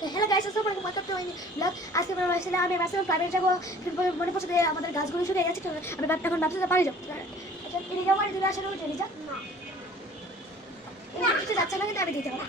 তো hello guys, আসসালামু আলাইকুম, ওয়েলকাম টু মাই ব্লগ। আজকে আমরা আসলে আমি ভাবছিলাম প্রাইভেট যাবো, মনে পড়ছে যে আমাদের গাছগুলো শুকিয়ে গেছে, তো আমি এখন ভাবছি যে পানি যাবো। আচ্ছা এনে যাবো, পানি দিলে আসলে উঠে যা না, কিছু যাচ্ছে না, কিন্তু আমি দিতে পারি।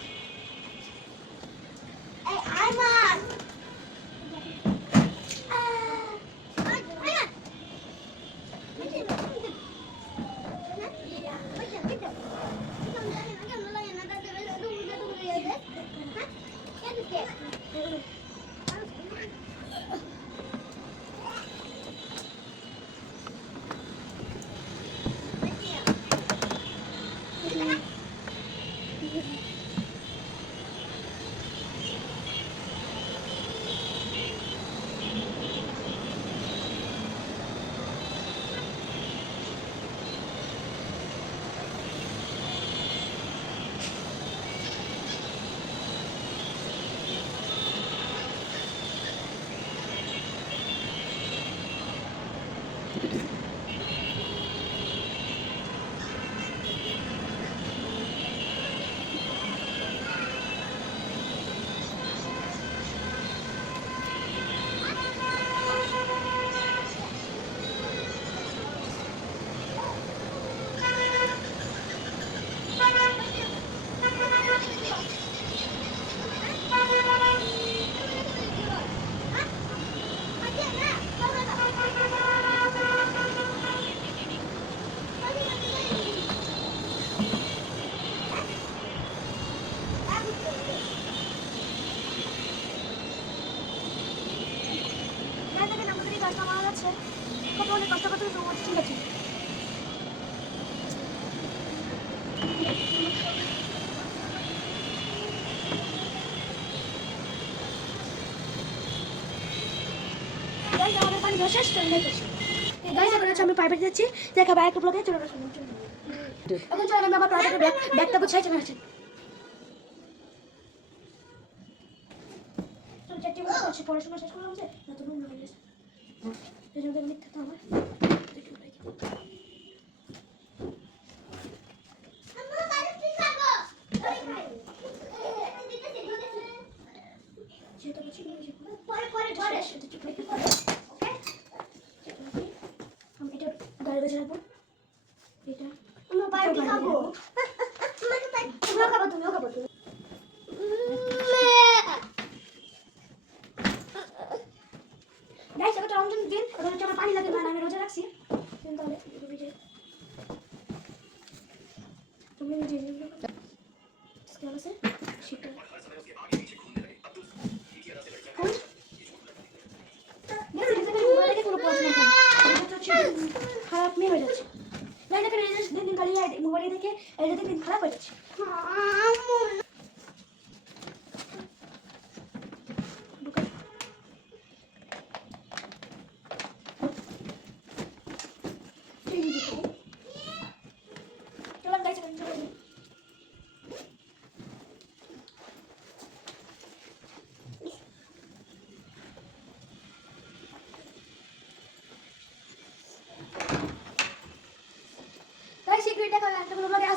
কত অনেক কষ্ট করতে ঠিক আছে। আমাদের পানি শেষ চলে গেছে। গাইস এখন হচ্ছে আমি প্রাইভেট যাচ্ছি, দেখা বাইক ব্লগে চলে গেছে। এখন চলে আমি আবার প্রাইভেটের ব্যাগটা গুছাই চলে আসছি। পড়াশোনা শেষ করলাম যে নতুন রুম হয়ে গেছে, এই জন্য লিখতে তো আমার গাড়ি বেঁচে রাখবো। এটা খাবো, তুমিও খাবো, তুমিও খাবো। গাইস এটা রমজান দিন, এখন হচ্ছে আমার পানি লাগে না, আমি রোজা রাখছি। তাহলে তুমি নিজে স্কেল আছে সেটা খারাপ মেয়ে হয়ে যাচ্ছে। গাইস দেখেন দিন দিন খালি মোবাইলে দেখে এটা দিন খারাপ হয়ে যাচ্ছে। শীঘ্রই দেখা হবে একটা কোনো ব্লগে।